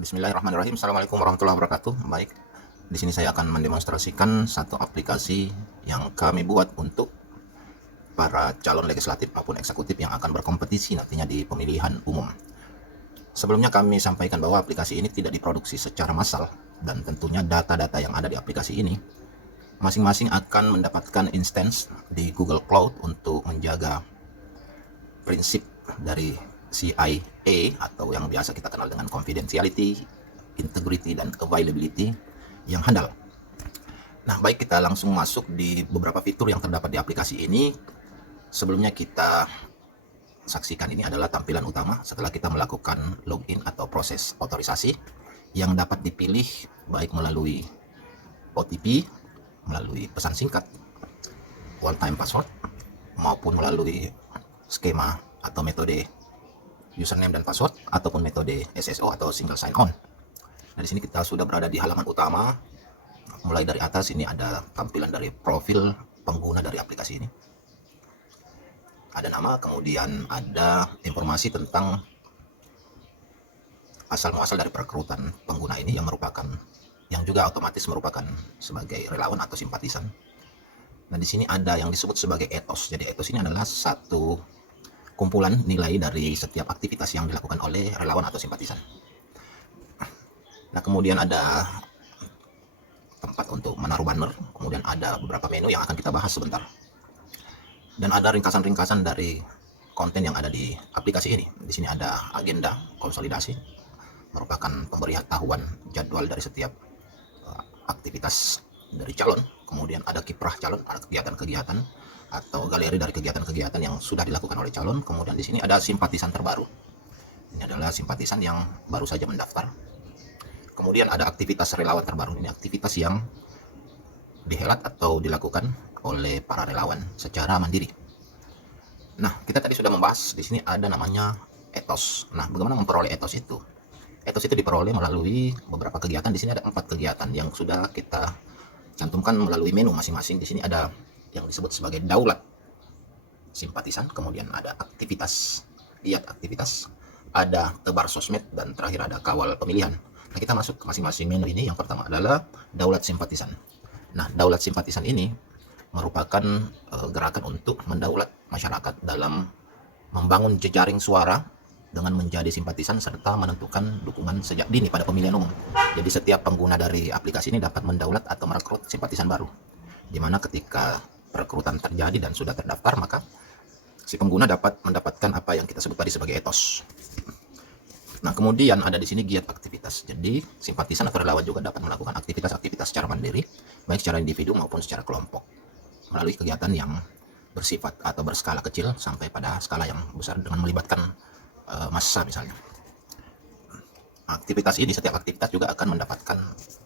Bismillahirrahmanirrahim. Assalamualaikum warahmatullahi wabarakatuh. Baik, di sini saya akan mendemonstrasikan satu aplikasi yang kami buat untuk para calon legislatif maupun eksekutif yang akan berkompetisi nantinya di pemilihan umum. Sebelumnya kami sampaikan bahwa aplikasi ini tidak diproduksi secara massal dan tentunya data-data yang ada di aplikasi ini masing-masing akan mendapatkan instance di Google Cloud untuk menjaga prinsip dari CIA atau yang biasa kita kenal dengan confidentiality, integrity, dan availability yang handal. Nah, baik, kita langsung masuk di beberapa fitur yang terdapat di aplikasi ini. Sebelumnya kita saksikan ini adalah tampilan utama setelah kita melakukan login atau proses otorisasi yang dapat dipilih baik melalui OTP, melalui pesan singkat, one time password, maupun melalui skema atau metode username dan password ataupun metode SSO atau single sign on. Nah, di sini kita sudah berada di halaman utama. Mulai dari atas ini ada tampilan dari profil pengguna dari aplikasi ini. Ada nama, kemudian ada informasi tentang asal muasal dari perekrutan pengguna ini yang juga otomatis merupakan sebagai relawan atau simpatisan. Nah, di sini ada yang disebut sebagai ethos. Jadi ethos ini adalah satu kumpulan nilai dari setiap aktivitas yang dilakukan oleh relawan atau simpatisan. Nah, kemudian ada tempat untuk menaruh banner, kemudian ada beberapa menu yang akan kita bahas sebentar. Dan ada ringkasan-ringkasan dari konten yang ada di aplikasi ini. Di sini ada agenda konsolidasi, merupakan pemberitahuan jadwal dari setiap aktivitas dari calon. Kemudian ada kiprah calon, ada kegiatan-kegiatan atau galeri dari kegiatan-kegiatan yang sudah dilakukan oleh calon. Kemudian di sini ada simpatisan terbaru. Ini adalah simpatisan yang baru saja mendaftar. Kemudian ada aktivitas relawan terbaru. Ini aktivitas yang dihelat atau dilakukan oleh para relawan secara mandiri. Nah, kita tadi sudah membahas di sini ada namanya ethos. Nah, bagaimana memperoleh ethos itu? Ethos itu diperoleh melalui beberapa kegiatan. Di sini ada 4 kegiatan yang sudah kita cantumkan melalui menu masing-masing. Di sini ada yang disebut sebagai daulat simpatisan, kemudian ada aktivitas, lihat aktivitas, ada tebar sosmed, dan terakhir ada kawal pemilihan. Nah, kita masuk ke masing-masing menu ini. Yang pertama adalah daulat simpatisan. Nah, daulat simpatisan ini merupakan gerakan untuk mendaulat masyarakat dalam membangun jejaring suara dengan menjadi simpatisan serta menentukan dukungan sejak dini pada pemilihan umum. Jadi setiap pengguna dari aplikasi ini dapat mendaulat atau merekrut simpatisan baru, di mana ketika perekrutan terjadi dan sudah terdaftar, maka si pengguna dapat mendapatkan apa yang kita sebut tadi sebagai ethos. Nah, kemudian ada di sini giat aktivitas. Jadi simpatisan atau relawan juga dapat melakukan aktivitas-aktivitas secara mandiri, baik secara individu maupun secara kelompok, melalui kegiatan yang bersifat atau berskala kecil sampai pada skala yang besar dengan melibatkan massa misalnya. Setiap aktivitas juga akan mendapatkan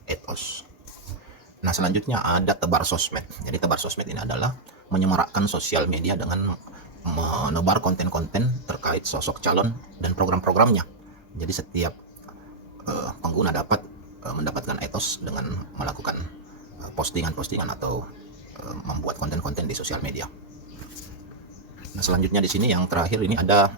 ethos. Nah, selanjutnya ada tebar sosmed. Jadi tebar sosmed ini adalah menyemarakkan sosial media dengan menebar konten-konten terkait sosok calon dan program-programnya. Jadi setiap pengguna dapat mendapatkan ethos dengan melakukan postingan-postingan atau membuat konten-konten di sosial media. Nah, selanjutnya di sini yang terakhir ini ada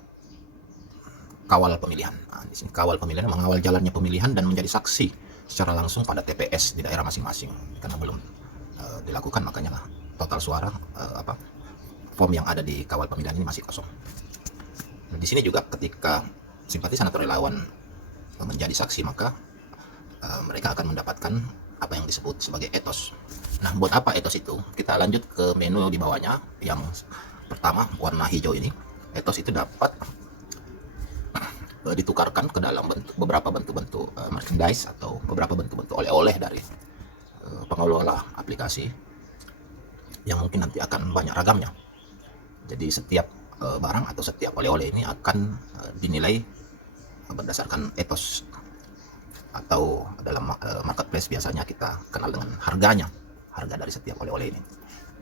kawal pemilihan. Nah, di sini kawal pemilihan mengawal jalannya pemilihan dan menjadi saksi secara langsung pada TPS di daerah masing-masing. Karena belum dilakukan, makanya total suara form yang ada di kawal pemilihan ini masih kosong. Nah, di sini juga ketika simpatisan atau relawan menjadi saksi, maka mereka akan mendapatkan apa yang disebut sebagai ethos. Nah, buat apa ethos itu? Kita lanjut ke menu di bawahnya. Yang pertama, warna hijau ini. Ethos itu dapat ditukarkan ke dalam beberapa bentuk-bentuk merchandise atau beberapa bentuk-bentuk oleh-oleh dari pengelola aplikasi yang mungkin nanti akan banyak ragamnya. Jadi setiap barang atau setiap oleh-oleh ini akan dinilai berdasarkan ethos, atau dalam marketplace biasanya kita kenal dengan harga dari setiap oleh-oleh ini.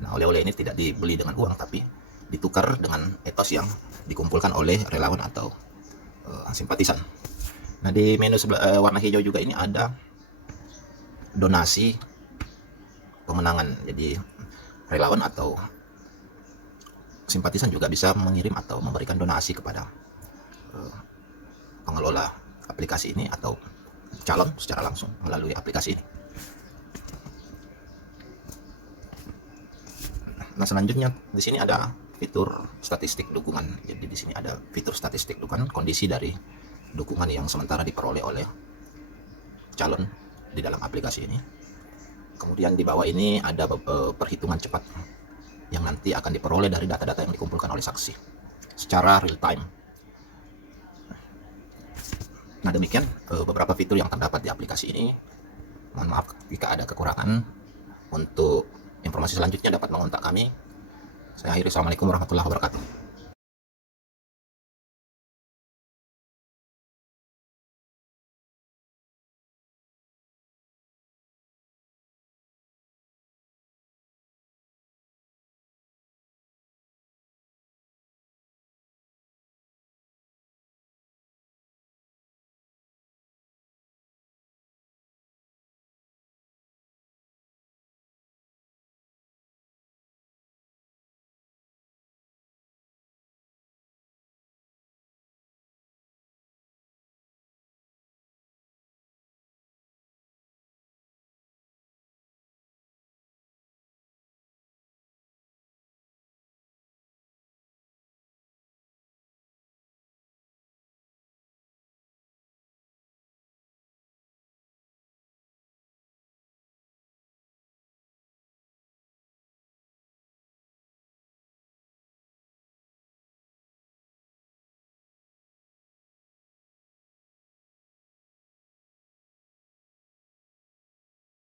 Nah, oleh-oleh ini tidak dibeli dengan uang, tapi ditukar dengan ethos yang dikumpulkan oleh relawan atau simpatisan. Nah, di menu sebelah warna hijau juga ini ada donasi pemenangan. Jadi relawan atau simpatisan juga bisa mengirim atau memberikan donasi kepada pengelola aplikasi ini atau calon secara langsung melalui aplikasi ini. Nah, selanjutnya di sini ada fitur statistik dukungan. Jadi di sini ada fitur statistik dukungan, kondisi dari dukungan yang sementara diperoleh oleh calon di dalam aplikasi ini. Kemudian di bawah ini ada perhitungan cepat yang nanti akan diperoleh dari data-data yang dikumpulkan oleh saksi secara real time. Nah, demikian beberapa fitur yang terdapat di aplikasi ini. Mohon maaf jika ada kekurangan. Untuk informasi selanjutnya dapat mengontak kami. Saya akhiri. Assalamualaikum warahmatullahi wabarakatuh.